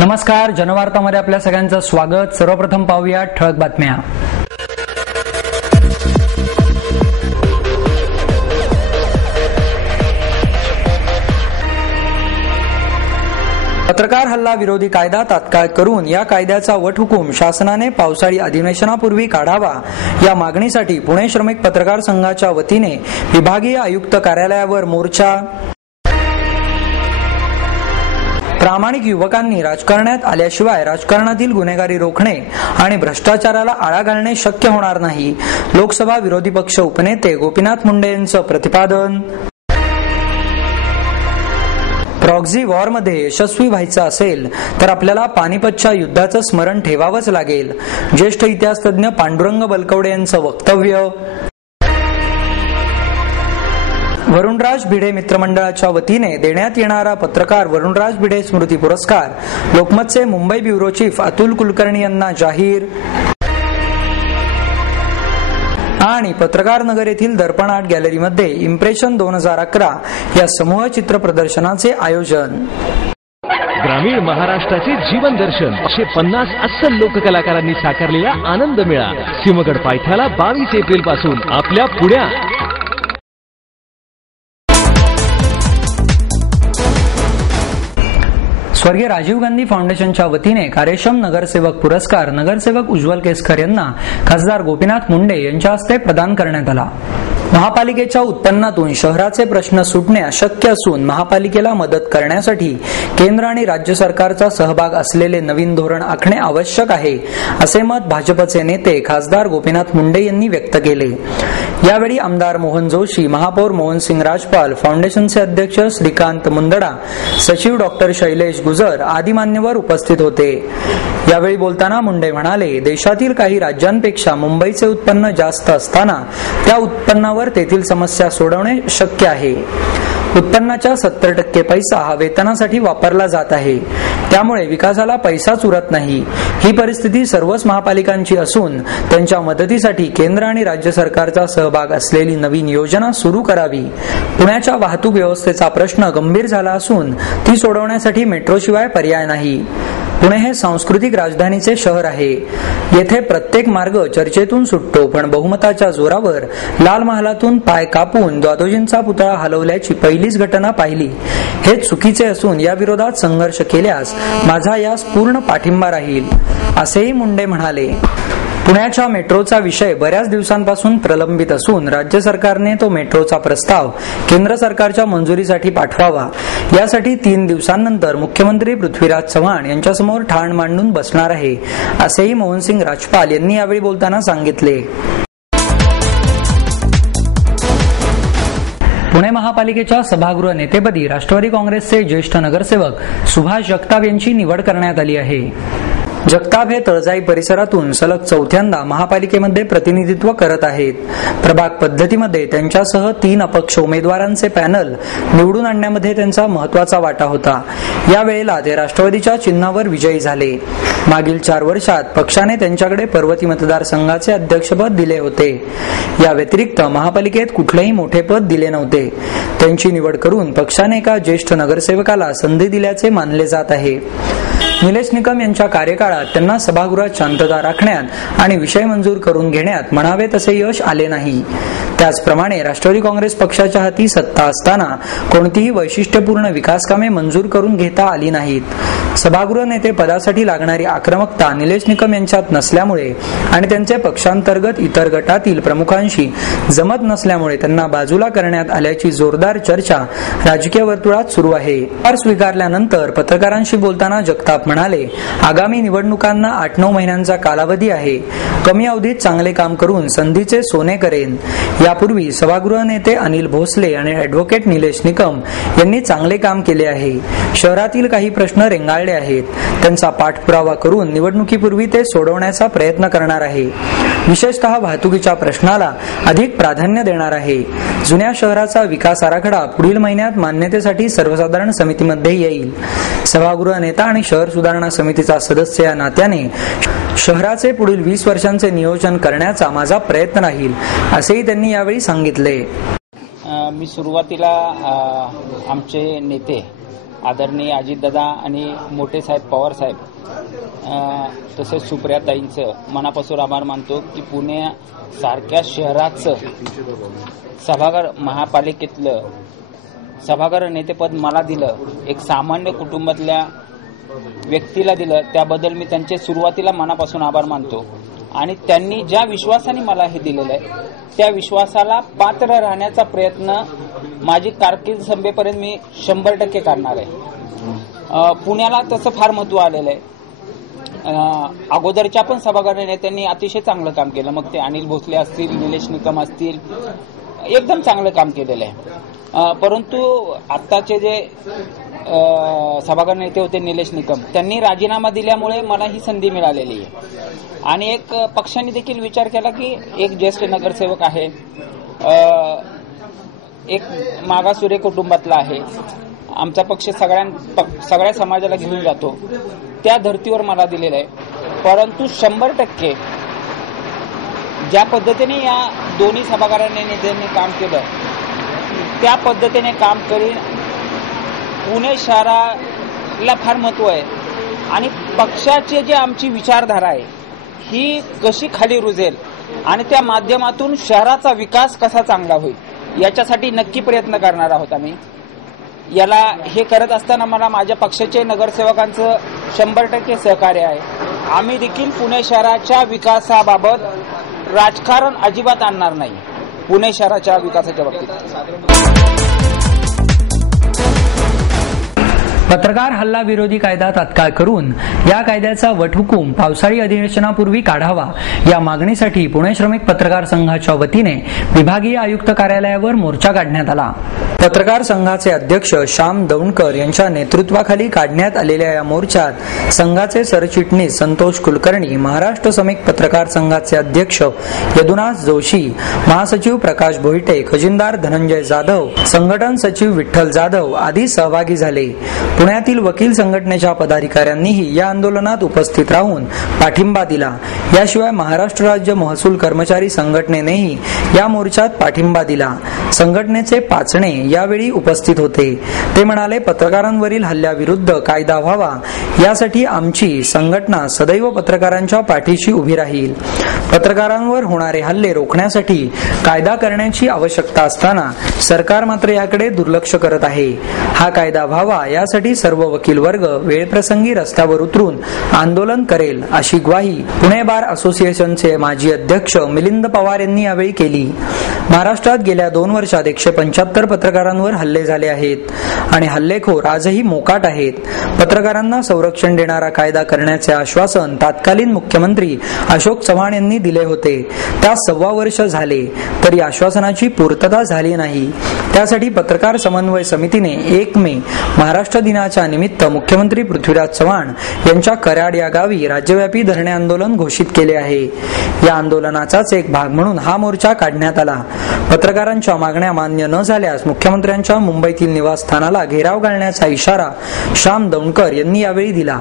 नमस्कार, जनवार्तामध्ये आपल्या सगळ्यांचं स्वागत। सर्वप्रथम पाहूया ठळक बातम्या। पत्रकार हल्ला विरोधी कायदा तात्काळ करून या कायद्याचा वटहुकूम शासनाने पावसाळी अधिवेशनापूर्वी काढावा या मागणीसाठी पुणे श्रमिक पत्रकार संघाच्या वतीने विभागीय आयुक्त कार्यालयावर मोर्चा। प्रामाणिक युवकांनी राजकारणात आल्याशिवाय राजकारणातील गुन्हेगारी रोखणे आणि भ्रष्टाचाराला आळा घालणे शक्य होणार नाही, लोकसभा विरोधी पक्ष उपनेते गोपीनाथ मुंडे यांचं प्रतिपादन। प्रॉक्सी वॉरमध्ये यशस्वी व्हायचं असेल तर आपल्याला पानिपतच्या युद्धाचं स्मरण ठेवावंच लागेल, ज्येष्ठ इतिहासतज्ञ पांडुरंग बलकवडे यांचं वक्तव्य। वरुणराज भिडे मित्रमंडळाच्या वतीने देण्यात येणारा पत्रकार वरुणराज भिडे स्मृती पुरस्कार लोकमतचे मुंबई ब्युरो चीफ अतुल कुलकर्णी यांना जाहीर। आणि पत्रकार नगर येथील दर्पण आर्ट गॅलरीमध्ये इम्प्रेशन 2011 या समूह चित्र प्रदर्शनाचे आयोजन। ग्रामीण महाराष्ट्राचे जीवन दर्शन 150 अस्सल लोककलाकारांनी साकारलेला आनंद मेळा सिंहगड पायथ्याला 22 एप्रिल पासून आपल्या पुण्यात। स्वर्गीय राजीव गांधी फाउंडेशनच्या वतीने कार्यक्षम नगरसेवक पुरस्कार नगरसेवक उज्ज्वल केसकर यांना खासदार गोपीनाथ मुंडे यांच्या हस्ते प्रदान करण्यात आला। महापालिकेच्या उत्पन्नातून शहराचे प्रश्न सुटणे अशक्य असून महापालिकेला मदत करण्यासाठी केंद्र आणि राज्य सरकारचा सहभाग असलेले नवीन धोरण आखणे आवश्यक आहे, असे मत भाजपचे नेते खासदार गोपीनाथ मुंडे यांनी व्यक्त केले। यावेळी आमदार मोहन जोशी, महापौर मोहनसिंग राजपाल, फाउंडेशनचे अध्यक्ष श्रीकांत मुंदडा, सचिव डॉक्टर शैलेश गुजर आदी मान्यवर उपस्थित होते। यावेळी बोलताना मुंडे म्हणाले, देशातील काही राज्यांपेक्षा मुंबईचे उत्पन्न जास्त असताना त्या उत्पन्नावर तेथील समस्या सोडवणे शक्य आहे। उत्पन्नाच्या 70% पैसा हा वेतनासाठी वापरला जात आहे, त्यामुळे विकासाला पैसाच उरत नाही। ही परिस्थिती सर्वच महापालिकांची असून त्यांच्या मदतीसाठी केंद्र आणि राज्य सरकारचा सहभाग असलेली नवीन योजना सुरू करावी। पुण्याच्या वाहतूक व्यवस्थेचा प्रश्न गंभीर झाला असून ती सोडवण्यासाठी मेट्रोशिवाय पर्याय नाही। पुणे हे सांस्कृतिक राजधानीचे शहर आहे। येथे प्रत्येक मार्ग चर्चेतून सुटतो, पण बहुमताच्या जोरावर लाल महालातून पाय कापून दादोजींचा पुतळा हलवल्याची पहिलीच घटना पाहिली। हे चुकीचे असून या विरोधात संघर्ष केल्यास माझा यास पूर्ण पाठिंबा राहील, असेही मुंडे म्हणाले। पुण्याच्या मेट्रोचा विषय बऱ्याच दिवसांपासून प्रलंबित असून राज्य सरकारने तो मेट्रोचा प्रस्ताव केंद्र सरकारच्या मंजुरीसाठी पाठवावा। यासाठी 3 दिवसांनंतर मुख्यमंत्री पृथ्वीराज चव्हाण यांच्यासमोर ठाण मांडून बसणार आहे, असेही मोहनसिंग राजपाल यांनी यावेळी बोलताना सांगितले। पुणे महापालिकेच्या सभागृह नेतेपदी राष्ट्रवादी काँग्रेसचे ज्येष्ठ नगरसेवक सुभाष जगताप यांची निवड करण्यात आली आहे। जगताप हे तळजाई परिसरातून सलग 4थ्यांदा महापालिकेमध्ये प्रतिनिधित्व करत आहेत। प्रभाग पद्धतीमध्ये त्यांच्यासह 3 अपक्ष उमेदवारांचे पॅनल निवडून आणण्यामध्ये त्यांचा महत्वाचा वाटा होता। या वेळेला ते राष्ट्रवादीच्या चिन्हावर विजयी झाले। मागील 4 वर्षात पक्षाने त्यांच्याकडे पर्वती मतदारसंघाचे अध्यक्षपद दिले होते। या व्यतिरिक्त महापालिकेत कुठलेही मोठे पद दिले नव्हते। त्यांची निवड करून पक्षाने एका ज्येष्ठ नगरसेवकाला संधी दिल्याचे मानले जात आहे। निलेश निकम यांच्या कार्यकाळात त्यांना सभागृहात शांतता राखण्यात आणि विषय मंजूर करून घेण्यात म्हणावे तसे यश आले नाही। त्याचप्रमाणे राष्ट्रवादी काँग्रेस पक्षाच्या हाती सत्ता असताना कोणतीही वैशिष्ट्यपूर्ण विकास कामे मंजूर करून घेता आली नाहीत। सभागृह नेते पदासाठी लागणारी आक्रमकता निलेश निकम यांच्यात नसल्यामुळे आणि त्यांचे पक्षांतर्गत इतर गटातील प्रमुखांशी जमत नसल्यामुळे त्यांना बाजूला करण्यात आल्याची जोरदार चर्चा राजकीय वर्तुळात सुरू आहे। स्वीकारल्यानंतर पत्रकारांशी बोलताना जगताप म्हणाले, आगामी निवडणुकांना 8-9 महिन्यांचा कालावधी आहे। कमी अवधीत चांगले काम करून संधीचे सोने करेन। यापूर्वी सभागृह नेते अनिल भोसले आणि ॲडव्होकेट निलेश निकम यांनी चांगले काम केले आहे। शहरातील काही प्रश्न रेंगाळले आहेत, त्यांचा पाठपुरावा करून निवडणुकीपूर्वी ते सोडवण्याचा प्रयत्न करणार आहे। विशेषतः वाहतुकीच्या प्रश्नाला अधिक प्राधान्य देणार आहे। जुन्या शहराचा विकास आराखडा पुढील महिन्यात मान्यतेसाठी सर्वसाधारण समितीमध्ये येईल। सभागृह नेता आणि शहर सुधारणा समितीचा सदस्य या नात्याने शहराचे पुढील 20 वर्षांचे नियोजन करण्याचा माझा प्रयत्न राहील, असेही त्यांनी यावेळी सांगितले। मी सुरुवातीला आमचे नेते आदरणीय अजितदादा आणि मोठे साहेब पवार साहेब तसेच सुप्रियाताईंचं मनापासून आभार मानतो की पुण्यासारख्या शहराचं सभागृह महापालिकेतलं सभागृह नेतेपद मला दिलं, एक सामान्य कुटुंबातल्या व्यक्तीला दिलं, त्याबद्दल मी त्यांचे सुरुवातीला मनापासून आभार मानतो. आणि त्यांनी ज्या विश्वासाने मला हे दिलेलं आहे त्या विश्वासाला पात्र राहण्याचा प्रयत्न माझी कारकीर्द संपेपर्यंत मी 100% करणार आहे. पुण्याला तसं फार महत्त्व आलेलं आहे. अगोदरच्या पण सभागृह नेत्यांनी अतिशय चांगलं काम केलं, मग ते अनिल भोसले असतील, निलेश निकम असतील, एकदम चांगलं काम केलेलं आहे. परंतु आत्ताचे जे सभागृह नेते होते निलेश निकम, त्यांनी राजीनामा दिल्यामुळे मला ही संधी मिळालेली आहे. आणि एक पक्षाने देखील विचार केला की एक ज्येष्ठ नगरसेवक आहे, एक मागासवर्गीय कुटुंबातला आहे, आमचा पक्ष सगळ्या समाजाला घेऊन जातो, त्या धर्तीवर मला दिलेलं आहे. परंतु 100% ज्या पद्धतीने या दोन्ही सभागृह नेत्यांनी काम केलं त्या पद्धतीने काम करीन. पुणे शहराला फार महत्व आहे आणि पक्षाची जी आमची विचारधारा आहे ही कशी खाली रुजेल आणि त्या माध्यमातून शहराचा विकास कसा चांगला होईल याच्यासाठी नक्की प्रयत्न करणार आहोत आम्ही. याला हे करत असताना मला माझ्या पक्षाचे नगरसेवकांचं 100% सहकार्य आहे. आम्ही देखील पुणे शहराच्या विकासाबाबत राजकारण अजिबात आणणार नाही. पुणे शहराच्या विकासाच्या बाबतीत पत्रकार हल्ला विरोधी कायदा तात्काळ करून या कायद्याचा वटहुकूम पावसाळी अधिवेशनापूर्वी काढावा या मागणीसाठी पुणे श्रमिक पत्रकार संघाच्या वतीने विभागीय आयुक्त कार्यालयावर मोर्चा काढण्यात आला. पत्रकार संघाचे अध्यक्ष श्याम दौंडकर यांच्या नेतृत्वाखाली काढण्यात आलेल्या या मोर्चात संघाचे सरचिटणीस संतोष कुलकर्णी, महाराष्ट्र श्रमिक पत्रकार संघाचे अध्यक्ष यदुनाथ जोशी, महासचिव प्रकाश भोईटे, खजिनदार धनंजय जाधव, संघटन सचिव विठ्ठल जाधव आदी सहभागी झाले. पुण्यातील वकील संघटनेच्या पदाधिकाऱ्यांनीही या आंदोलनात उपस्थित राहून पाठिंबा दिला. याशिवाय महाराष्ट्र राज्य महसूल कर्मचारी संघटनेनेही या मोर्चात पाठिंबा दिला. संघटनेचे पाचणे यावेळी उपस्थित होते. ते म्हणाले, पत्रकारांवरील हल्ल्याविरुद्ध कायदा व्हावा यासाठी आमची संघटना सदैव पत्रकारांच्या पाठीशी उभी राहील. पत्रकारांवर होणारे हल्ले रोखण्यासाठी कायदा करण्याची आवश्यकता असताना सरकार मात्र याकडे दुर्लक्ष करत आहे. हा कायदा व्हावा यासाठी सर्व वकील वर्ग वेळप्रसंगी रस्त्यावर उतरून आंदोलन करेल अशी ग्वाही पुणे बार असोसिएशनचे माजी अध्यक्ष मिलिंद पवार यांनी यावेळी केली. महाराष्ट्रात गेल्या 2 वर्षात 175 पत्रकारांवर हल्ले झाले आहेत आणि हल्लेखोर आजही मोकाट आहेत. पत्रकारांना संरक्षण देणारा कायदा करण्याचे आश्वासन तत्कालीन मुख्यमंत्री अशोक चव्हाण यांनी दिले होते. त्या 1.25 वर्ष झाले तरी आश्वासनाची पूर्तता झाली नाही. त्यासाठी पत्रकार समन्वय समितीने 1 मे महाराष्ट्र दिनाच्या निमित्त मुख्यमंत्री पृथ्वीराज चव्हाण यांच्या कराड या गावी राज्यव्यापी धरणे आंदोलन घोषित केले आहे. या आंदोलनाचाच एक भाग म्हणून हा मोर्चा काढण्यात आला. पत्रकारांच्या मागण्या मान्य न झाल्यास मुख्यमंत्र्यांच्या मुंबईतील निवासस्थानाला घेराव घालण्याचा इशारा श्याम दौंडकर यांनी यावेळी दिला.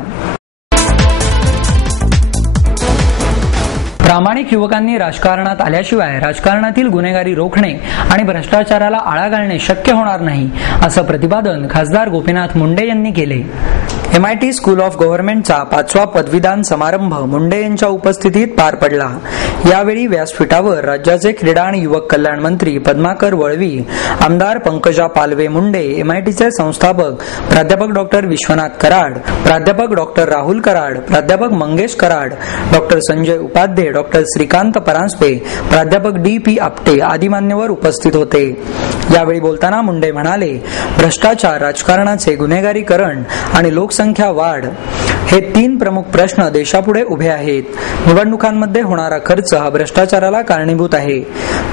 प्रामाणिक युवकांनी राजकारणात आल्याशिवाय राजकारणातील गुन्हेगारी रोखणे आणि भ्रष्टाचाराला आळा घालणे शक्य होणार नाही असं प्रतिपादन खासदार गोपीनाथ मुंडे यांनी केले. MIT स्कूल ऑफ गव्हर्नमेंटचा 5वा पदवीदान समारंभ मुंडे यांच्या उपस्थितीत पार पडला. यावेळी व्यासपीठावर राज्याचे क्रीडा आणि युवक कल्याण मंत्री पद्माकर वळवी, आमदार पंकजा पालवे मुंडे, MITचे संस्थापक प्राध्यापक डॉक्टर विश्वनाथ कराड, प्राध्यापक डॉक्टर राहुल कराड, प्राध्यापक मंगेश कराड, डॉक्टर संजय उपाध्ये, डॉक्टर श्रीकांत परांजपे, प्राध्यापक DP आपटे आदी मान्यवर उपस्थित होते. यावेळी बोलताना मुंडे म्हणाले, भ्रष्टाचार, राजकारणाचे गुन्हेगारीकरण आणि लोकसंख्या वाढ हे 3 प्रमुख प्रश्न देशापुढे उभे आहेत. निवडणुकांमध्ये होणारा खर्च हा भ्रष्टाचाराला कारणीभूत आहे.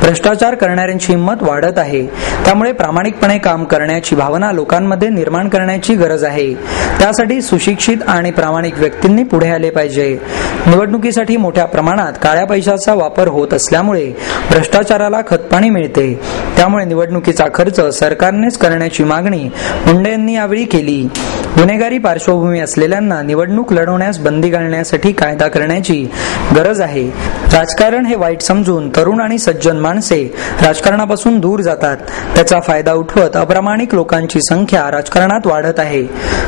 भ्रष्टाचार करणाऱ्यांची हिंमत वाढत आहे. त्यामुळे प्रामाणिकपणे काम करण्याची भावना लोकांमध्ये निर्माण करण्याची गरज आहे. त्यासाठी सुशिक्षित आणि प्रामाणिक व्यक्तींनी पुढे आले पाहिजे. निवडणुकीसाठी मोठ्या प्रमाणात काळ्या पैशाचा वापर होत असल्यामुळे भ्रष्टाचाराला खतपाणी मिळते. त्यामुळे निवडणुकीचा खर्च सरकारनेच करण्याची मागणी मुंडे यांनी यावेळी केली. गुन्हेगारी पार्श्वभूमी असलेल्यांना निवडणूक निवडणूक लढवण्यास बंदी घालण्यासाठी कायदा करण्याची गरज आहे. राजकारण हे वाईट समजून तरुण आणि सज्जन माणसे राजकारणापासून दूर जातात. त्याचा फायदा उठवत अप्रामाणिक लोकांची संख्या राजकारणात वाढत आहे.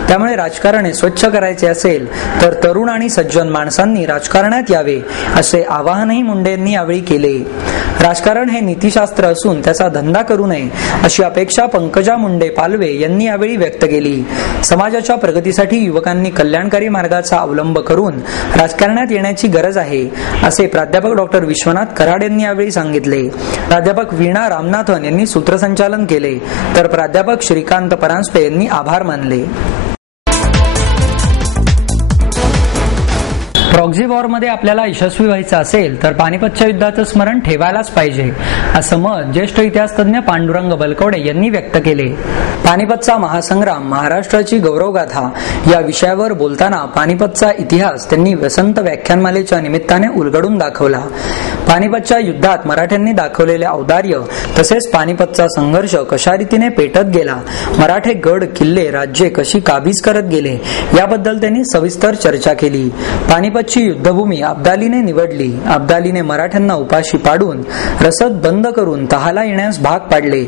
त्यामुळे राजकारण हे स्वच्छ करायचे असेल तर तरुण आणि सज्जन माणसांनी राजकारणात यावे असे आवाहनही मुंडे यांनी यावेळी केले. राजकारण हे नीतिशास्त्र असून त्याचा धंदा करू नये अशी अपेक्षा पंकजा मुंडे पालवे यांनी यावेळी व्यक्त केली. समाजाच्या प्रगतीसाठी युवकांनी कल्याणकारी मार्गाचा अवलंब करून राजकारणात येण्याची गरज आहे असे प्राध्यापक डॉक्टर विश्वनाथ कराड यांनी यावेळी सांगितले. प्राध्यापक वीणा रामनाथन यांनी सूत्रसंचालन केले तर प्राध्यापक श्रीकांत परांजपे यांनी आभार मानले. प्रॉक्सी वॉरमध्ये आपल्याला यशस्वी व्हायचं असेल तर पानिपतच्या युद्धाचं स्मरण ठेवायलाच पाहिजे असं मत ज्येष्ठ इतिहासतज्ञ पांडुरंग बलकवडे यांनी व्यक्त केले. पानिपतचा महासंग्राम महाराष्ट्राची गौरवगाथा या विषयावर बोलताना पानिपतचा इतिहास त्यांनी वसंत व्याख्यानमालेच्या निमित्ताने उलगडून दाखवला. पानिपतच्या युद्धात मराठ्यांनी दाखवलेले औदार्य तसेच पानिपतचा संघर्ष कशा रीतीने पेटत गेला, मराठे गड किल्ले राज्ये कशी काबीज करत गेले याबद्दल त्यांनी सविस्तर चर्चा केली. पानिपतची युद्धभूमी अब्दालीने निवडली. अब्दालीने मराठ्यांना उपाशी पाडून रसद बंद करून तहाला येण्यास भाग पाडले.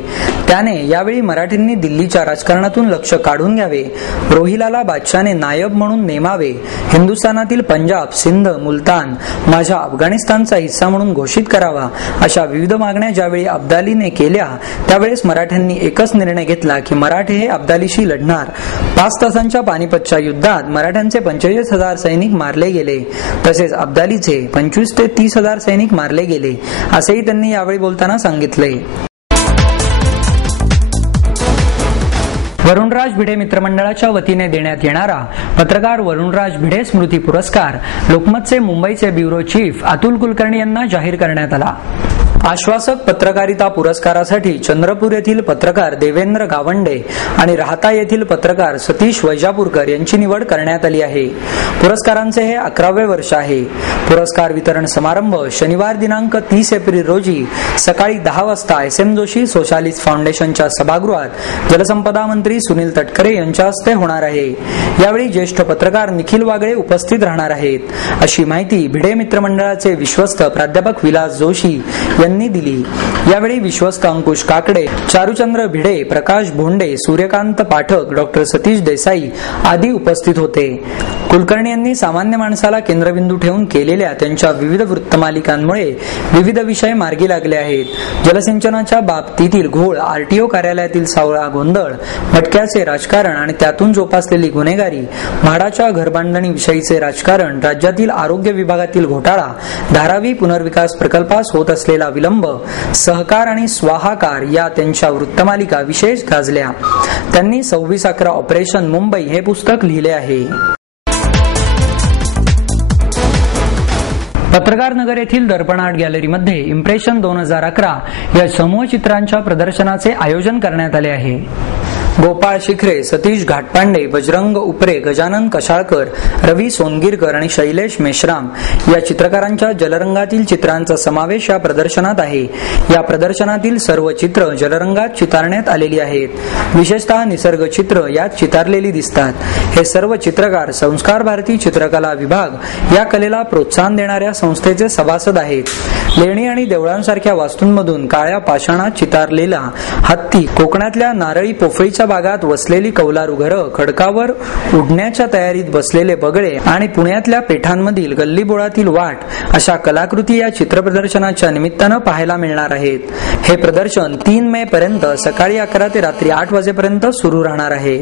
त्याने यावेळी मराठ्यांनी दिल्लीच्या राजकारणातून लक्ष काढून घ्यावे, रोहिलाला बादशाने नायब म्हणून नेमावे, हिंदुस्थानातील पंजाब सिंध मुलतान माझ्या अफगाणिस्तानचा हिस्सा म्हणून घोषित करावा अशा विविध मागण्या ज्यावेळी अब्दालीने केल्या त्यावेळेस मराठ्यांनी एकच निर्णय घेतला की मराठे हे अब्दालीशी लढणार. 5 तासांच्या पानिपतच्या युद्धात मराठ्यांचे 45,000 सैनिक मारले गेले तसेच अब्दालीचे 25,000 ते 30,000 सैनिक मारले गेले असेही त्यांनी यावेळी बोलताना सांगितले. वरुणराज भिडे मित्रमंडळाच्या वतीने देण्यात येणारा पत्रकार वरुणराज भिडे स्मृती पुरस्कार लोकमतचे मुंबईचे ब्युरो चीफ अतुल कुलकर्णी यांना जाहीर करण्यात आला. आश्वासक पत्रकारिता पुरस्कारासाठी चंद्रपूर येथील पत्रकार देवेंद्र गावंडे आणि राहता येथील पत्रकार सतीश वैजापूरकर यांची निवड करण्यात आली आहे. पुरस्कारांचे हे 11वे वर्ष आहे. पुरस्कार वितरण समारंभ शनिवार दिनांक 30 एप्रिल रोजी सकाळी 10 वाजता SM जोशी सोशालिस्ट फाउंडेशनच्या सभागृहात जलसंपदा मंत्री सुनील तटकरे यांच्या हस्ते होणार आहे. यावेळी ज्येष्ठ पत्रकार निखिल वागळे उपस्थित राहणार आहेत अशी माहिती भिडे मित्रमंडळाचे विश्वस्त प्राध्यापक विलास जोशी यांनी दिली. यावेळी विश्वस्त अंकुश काकडे, चारुचंद्र भिडे, प्रकाश भोंडे, सूर्यकांत पाठक, डॉक्टर सतीश देसाई आदी उपस्थित होते. कुलकर्णी यांनी सामान्य माणसाला केंद्रबिंदू ठेवून केलेल्या त्यांच्या विविध वृत्तमालिकांमुळे विविध विषय मार्गी लागले आहेत. जलसिंचनाच्या बाबतीतील घोळ, RTO कार्यालयातील सावळा गोंधळ, मटक्याचे राजकारण आणि त्यातून जोपासलेली गुन्हेगारी, म्हाडाच्या घरबांधणी विषयीचे राजकारण, राज्यातील आरोग्य विभागातील घोटाळा, धारावी पुनर्विकास प्रकल्पास होत असलेला विलंब, सहकार आणि स्वाहाकार या त्यांच्या वृत्तमालिका विशेष गाजल्या. त्यांनी 26/11 ऑपरेशन मुंबई हे पुस्तक लिहिले आहे. पत्रकार नगर येथील दर्पण आर्ट गॅलरीमध्ये इम्प्रेशन 2011 या समूह चित्रांच्या प्रदर्शनाचे आयोजन करण्यात आले आहे. गोपाळ शिखरे, सतीश घाटपांडे, बजरंग उपरे, गजानन कशाळकर, रवी सोनगिरकर आणि शैलेश मेश्राम या चित्रकारांच्या जलरंगातील चित्रांचा समावेश या प्रदर्शनात आहे. या प्रदर्शनातील सर्व चित्र जलरंगात चितारण्यात आलेली आहेत. विशेषतः निसर्ग चित्र यात चितारलेली दिसतात. हे सर्व चित्रकार संस्कार भारती चित्रकला विभाग या कलेला प्रोत्साहन देणाऱ्या संस्थेचे सभासद आहेत. लेणी आणि देवळांसारख्या वास्तूंमधून काळ्या पाषाणात चितारलेला हत्ती, कोकणातल्या नारळी पोफळीच्या भागात वसलेली कौलारू घरं, खडकावर उडण्याच्या तयारीत बसलेले बगळे आणि पुण्यातल्या पेठांमधील गल्लीबोळातील वाट अशा कलाकृती या चित्रप्रदर्शनाच्या निमित्तानं पाहायला मिळणार आहेत. हे प्रदर्शन 3 मे पर्यंत सकाळी 11 ते रात्री 8 वाजेपर्यंत सुरू राहणार आहे.